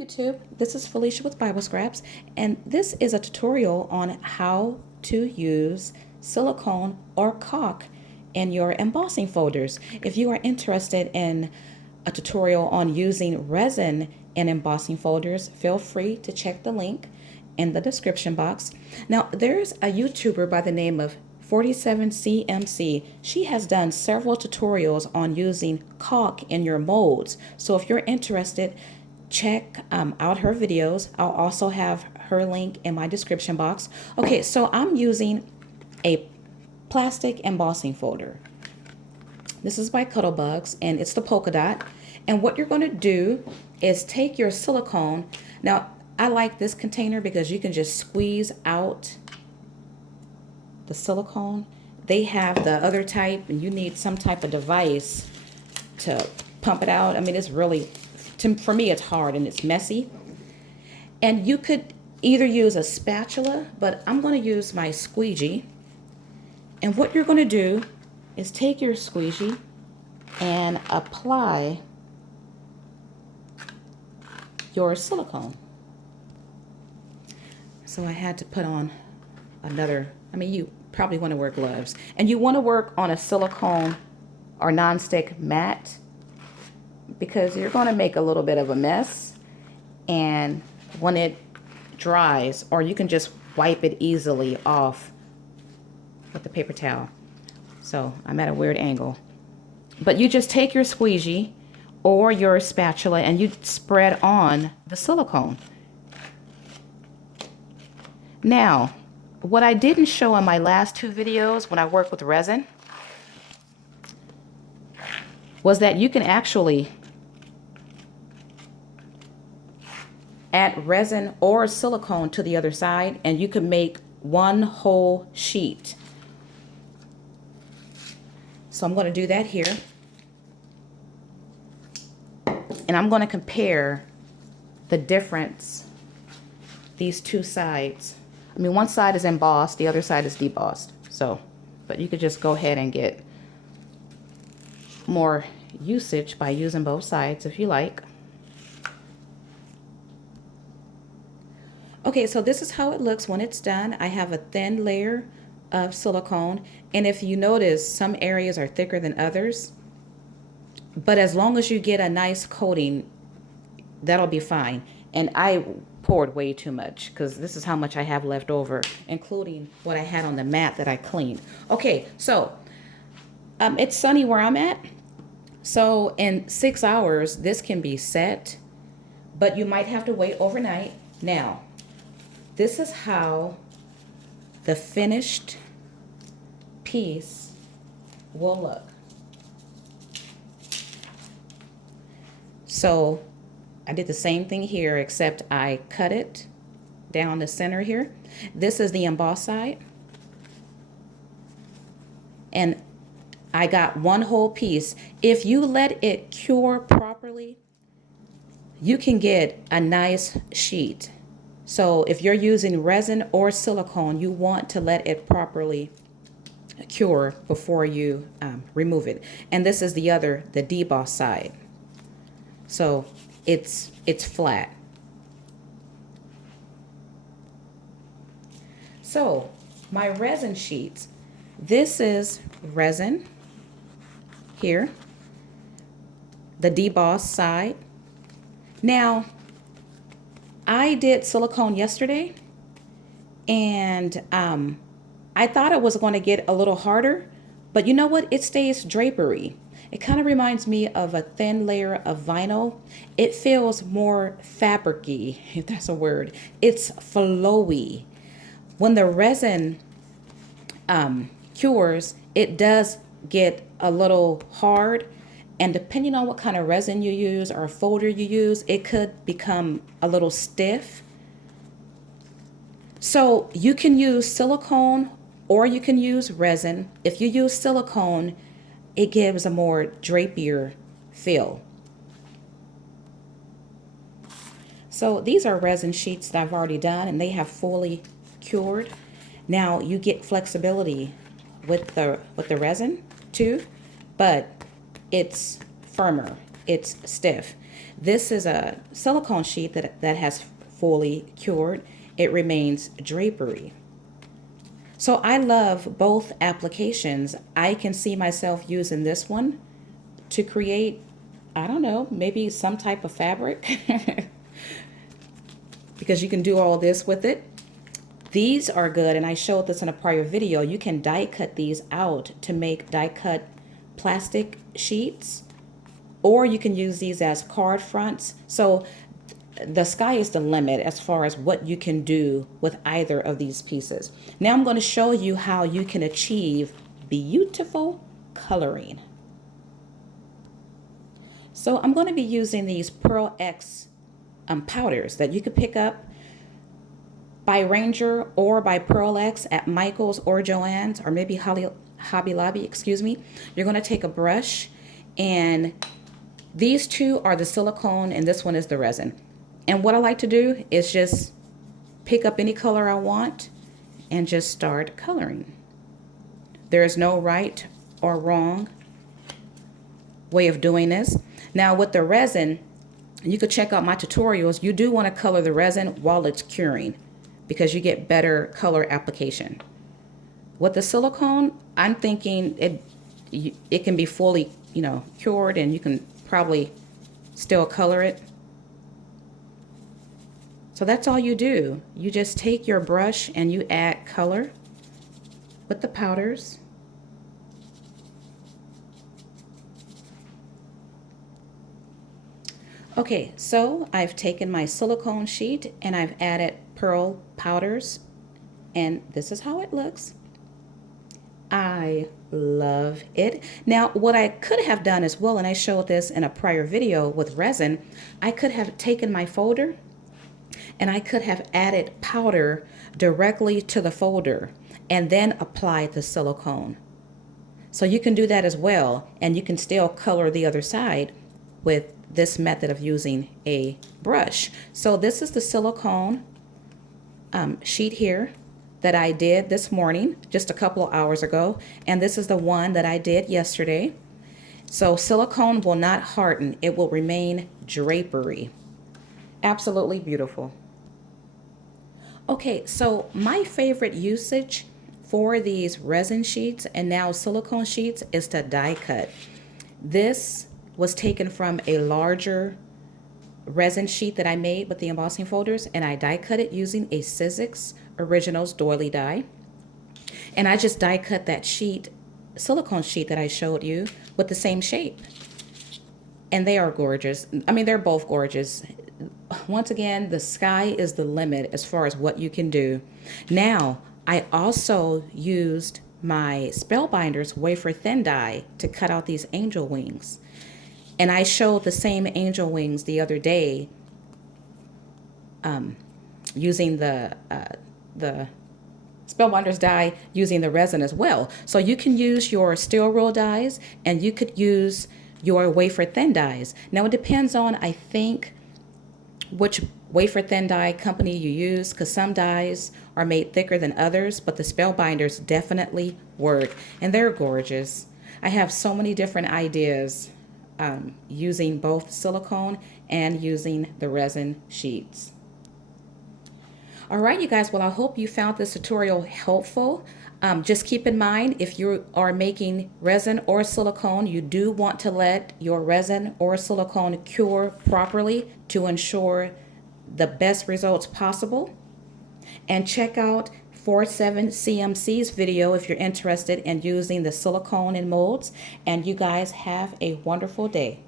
YouTube, this is Felicia with Bible Scraps, and this is a tutorial on how to use silicone or caulk in your embossing folders. If you are interested in a tutorial on using resin in embossing folders, feel free to check the link in the description box. Now, there's a YouTuber by the name of 47CMC. She has done several tutorials on using caulk in your molds. So if you're interested, check out her videos. I'll also have her link in my description box. Okay, so I'm using a plastic embossing folder. This is by Cuddlebugs, and it's the polka dot. And what you're going to do is take your silicone. Now, I like this container because you can just squeeze out the silicone. They have the other type, and you need some type of device to pump it out. I mean, it's really, for me, it's hard and it's messy. And you could either use a spatula, but I'm going to use my squeegee. And what you're going to do is take your squeegee and apply your silicone. So I had to put on another, you probably want to wear gloves. And you want to work on a silicone or nonstick mat because you're going to make a little bit of a mess. And when it dries, or you can just wipe it easily off with the paper towel. So I'm at a weird angle. But you just take your squeegee or your spatula and you spread on the silicone. Now, what I didn't show in my last two videos when I worked with resin was that you can actually add resin or silicone to the other side and you can make one whole sheet. So I'm going to do that here. And I'm going to compare the difference, these two sides. One side is embossed, the other side is debossed. So, but you could just go ahead and get more usage by using both sides if you like. Okay, so this is how it looks when it's done. I have a thin layer of silicone, and if you notice, some areas are thicker than others, but as long as you get a nice coating, that'll be fine. And I poured way too much because this is how much I have left over, including what I had on the mat that I cleaned. Okay, so it's sunny where I'm at, so in 6 hours this can be set, but you might have to wait overnight. Now, this is how the finished piece will look. So I did the same thing here, except I cut it down the center here. This is the embossed side. And I got one whole piece. If you let it cure properly, you can get a nice sheet. So if you're using resin or silicone, you want to let it properly cure before you remove it. And this is the debossed side. So it's flat. So my resin sheets, this is resin here, the debossed side. Now, I did silicone yesterday, and I thought it was going to get a little harder, but you know what? It stays drapery. It kind of reminds me of a thin layer of vinyl. It feels more fabric-y, if that's a word. It's flowy. When the resin cures, it does get a little hard. And depending on what kind of resin you use or folder you use, it could become a little stiff. So you can use silicone or you can use resin. If you use silicone, it gives a more drapier feel. So these are resin sheets that I've already done, and they have fully cured. Now you get flexibility with the resin too, but it's firmer, it's stiff. This is a silicone sheet that has fully cured. It remains drapery. So I love both applications. I can see myself using this one to create, I don't know, maybe some type of fabric because you can do all this with it. These are good, and I showed this in a prior video. You can die cut these out to make die cut plastic sheets, or you can use these as card fronts. So the sky is the limit as far as what you can do with either of these pieces. Now I'm going to show you how you can achieve beautiful coloring. So I'm going to be using these Pearl X powders that you could pick up by Ranger or by Pearl X at Michael's or Joann's, or maybe Hobby Lobby, excuse me. You're going to take a brush, and these two are the silicone and this one is the resin. And what I like to do is just pick up any color I want and just start coloring. There is no right or wrong way of doing this. Now with the resin, you could check out my tutorials. You do want to color the resin while it's curing because you get better color application. With the silicone, I'm thinking it can be fully, cured, and you can probably still color it. So that's all you do. You just take your brush and you add color with the powders. Okay, so I've taken my silicone sheet and I've added pearl powders, and this is how it looks. I love it. Now, what I could have done as well, and I showed this in a prior video with resin, I could have taken my folder and I could have added powder directly to the folder and then applied the silicone. So you can do that as well, and you can still color the other side with this method of using a brush. So this is the silicone sheet here that I did this morning, just a couple of hours ago, and this is the one that I did yesterday. So silicone will not harden, it will remain drapery. Absolutely beautiful. Okay, so my favorite usage for these resin sheets and now silicone sheets is to die cut. This was taken from a larger resin sheet that I made with the embossing folders, and I die cut it using a Sizzix Originals doily die. And I just die cut that sheet, silicone sheet that I showed you, with the same shape. And they are gorgeous. I mean, they're both gorgeous. Once again, the sky is the limit as far as what you can do. Now, I also used my Spellbinders wafer thin die to cut out these angel wings. And I showed the same angel wings the other day using the Spellbinders die using the resin as well. So you can use your steel rule dies and you could use your wafer thin dies. Now it depends on, I think, which wafer thin die company you use, because some dies are made thicker than others, but the Spellbinders definitely work, and they're gorgeous. I have so many different ideas using both silicone and using the resin sheets. All right, you guys, well, I hope you found this tutorial helpful. Just keep in mind, if you are making resin or silicone, you do want to let your resin or silicone cure properly to ensure the best results possible. And check out 47 CMC's video if you're interested in using the silicone in molds. And you guys have a wonderful day.